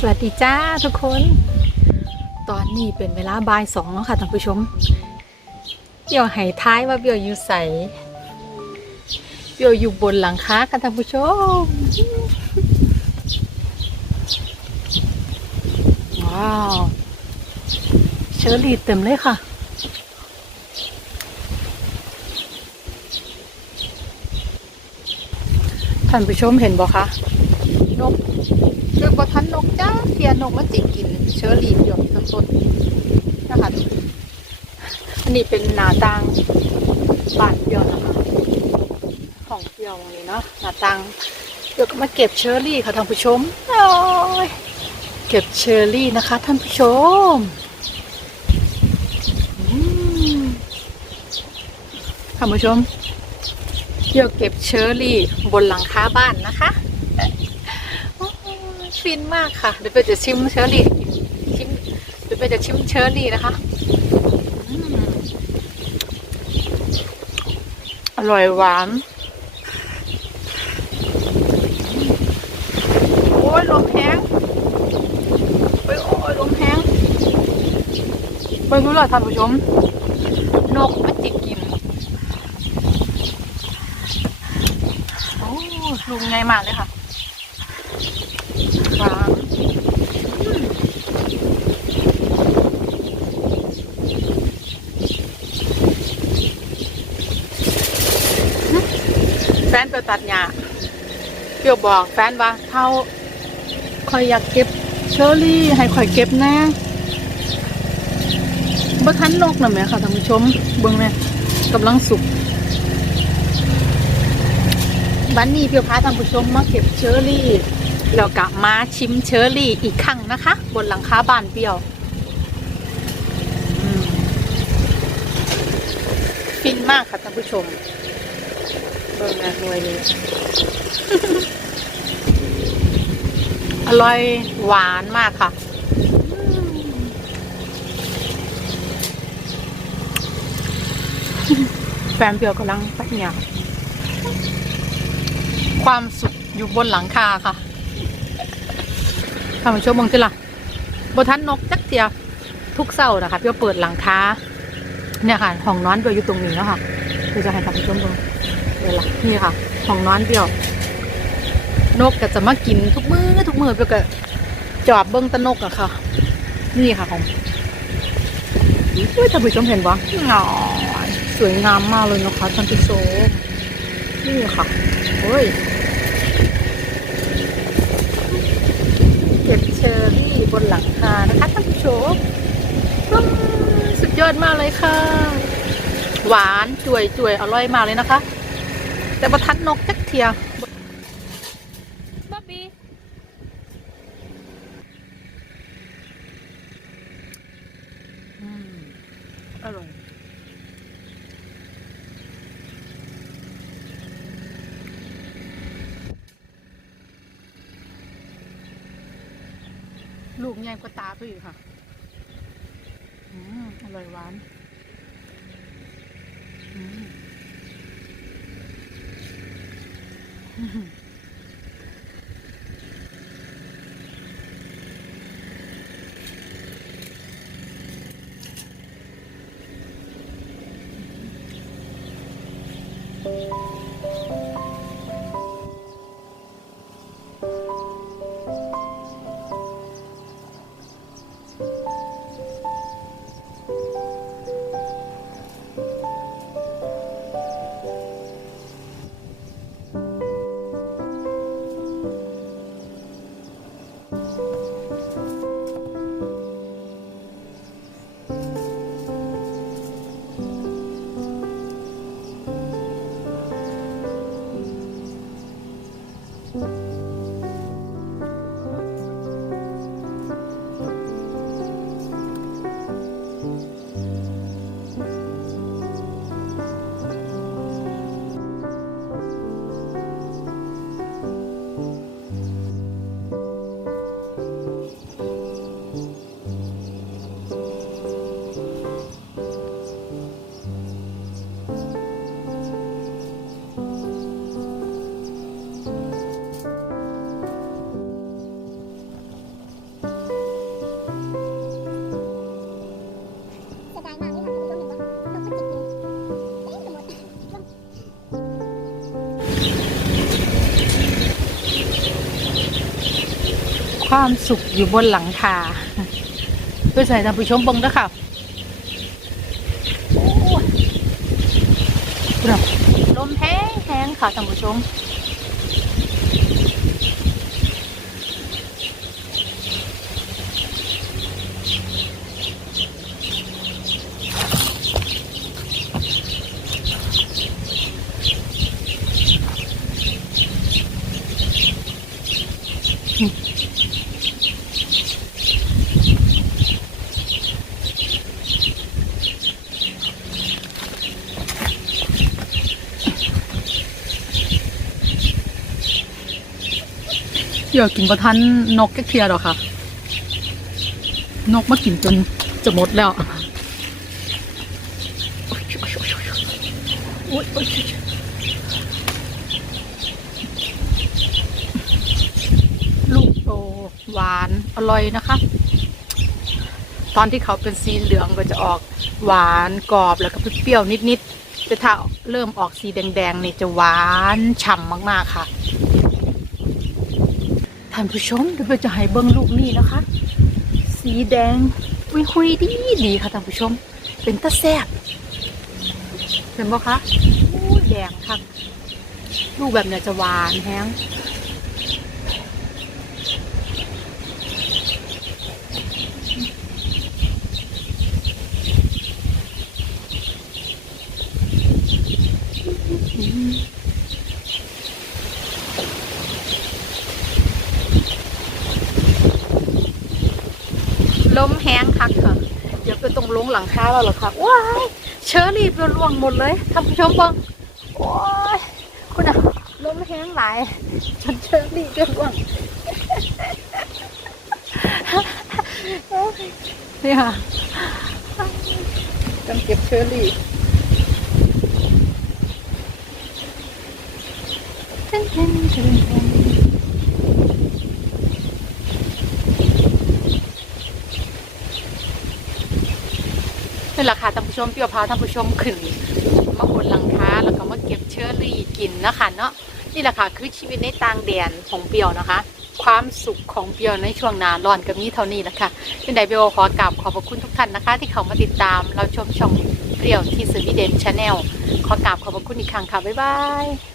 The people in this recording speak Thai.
สวัสดีจ้าทุกคน ตอนนี้เป็นเวลาบ่ายสองแล้วค่ะท่านผู้ชมเดี๋ยวให้ท้ายว่าเบียวอยู่ใสเบียวอยู่บนหลังคาค่ะท่านผู้ชม ว้าว เชอรี่เต็มเลยค่ะท่านผู้ชมเห็นบ่คะนก เรียกว่าทันนกจ้าเทียนนกมันจิกกิน เชอรี่หยดต้นต้นนะคะอันนี้เป็นหนาต่างบานเดียวนะคะของเดียวเลยเนาะหนาต่างเดี๋ยวก็มาเก็บเชอรี่ค่ะท่านผู้ชมโอ้ยเก็บเชอรี่นะคะ ท่านผู้ชมท่านผู้ชมเที่ยวเก็บเชอร์รี่บนหลังคาบ้านนะคะ ฟินมากค่ะ เดี๋ยวไปจะชิมเชอร์รี่ชิมเดี๋ยวไปจะชิมเชอร์รี่นะคะอืมอร่อยหวานโอ้ยลมแห้งโอ้ยโอ้ยลมแห้งไปรู้เลยท่านผู้ชม นกมันจิกกินโอ้ลุงง่ายมากเลยค่ะ ว้าวอืมแฟนไปตัดหญ้าเกี่ยวบอกแฟนว่าเขาคอยอยากเก็บเชอรี่ให้คอยเก็บแน่บ่ทันนกนะแม่ค่ะท่านผู้ชมเบิ่งแม่กำลังสุกวันนี้เพียวพาท่านผู้ชมมาเก็บเชอร์รี่ แล้วกลับมาชิมเชอร์รี่อีกครั้งนะคะ บนหลังคาบ้านเปียวฟินมากค่ะท่านผู้ชมเบิ่งนะหน่วยนี้อร่อยหวานมากค่ะแฟนเปียวกำลังปัดเนี่ยความสุขอยู่บนหลังคาค่ะ ท่านผู้ชมมองสิล่ะบทันนกจักเทียทุกเศร้านะคะเพื่อเปิดหลังคาเนี่ยค่ะห้องนอนเปียวอยู่ตรงนี้แล้วค่ะเพื่จะให้ท่านผู้ชมดูเดี๋ยวละนี่ค่ะห้องนอนเปียวนกก็จะมากินทุกมือทุกมือเปียวก็จอบเบิ้งตะนกอะค่ะ นี่ค่ะของอุ้ยท่านผู้ชมเห็นปะอ๋อสวยงามมากเลยนะคะท่านผู้ชมนี่ค่ะโอ้ย เก็บเชอร์รี่ บนหลังคานะคะท่านผู้ชมสุดยอดมากเลยค่ะ หวาน จ่วยจ่วยอร่อยมากเลยนะคะ แต่ประทัดนกจักเทียบ๊อบบี้อืมอร่อย ลูกใหญ่กว่าตาไปอีกค่ะ อืมอร่อยหวาน อืม ความสุขอยู่บนหลังคาเพื่อใส่ท่านผู้ชมบงด้วยค่ะลมแห้งแห้งค่ะท่านผู้ชมอ ยากินประทันนกแค่เทียหรอค่ะ นกมากินจนจะหมดแล้วลูกโตหวานอร่อยนะคะ ตอนที่เขาเป็นสีเหลืองก็จะออกหวานกรอบแล้วก็เปรี้ยวนิดๆแต่ถ้าเริ่มออกสีแดงๆนี่จะหวานฉ่ำมากๆค่ะ ท่านผู้ชมเดี๋ยวเราจะให้เบิ้งลูกนี่นะคะ สีแดงวิคุยดีดีค่ะท่านผู้ชม เป็นตะแซบเห็นบ่คะอู้แดงค่ะลูกแบบเนี้ยจะหวานแห้ง ลมแห้งคักค่ะ เดี๋ยวไปตรงลงหลังคาแล้วหรอคะว้ายเชอรี่ปล่วงหมดเลยท่านผู้ชมบังโอ้ยคุณอะลมแห้งหลายจนเชอรี่ก็ร่วงนี่ค่ะต้องเก็บเชอรี่เต้นเต้นเต้นเต้น นี่แหละค่ะท่านผู้ชมเปรียวพาท่านผู้ชมขึ้นมาบนหลังคาแล้วก็มาเก็บเชอรี่กินนะคะเนาะนี่แหละค่ะคือชีวิตในต่างแดนของเปียวนะคะ ความสุขของเปียวในช่วงหนาร้อนกับนี้เท่านี้แหละค่ะเป็นไดเบลขอกราบขอบพระคุณทุกท่านนะคะ ที่เขามาติดตามเราชมช่องเปรียวที่สวีเดนชาแนลขอกราบขอบพระคุณอีกครั้งค่ะบ๊ายบาย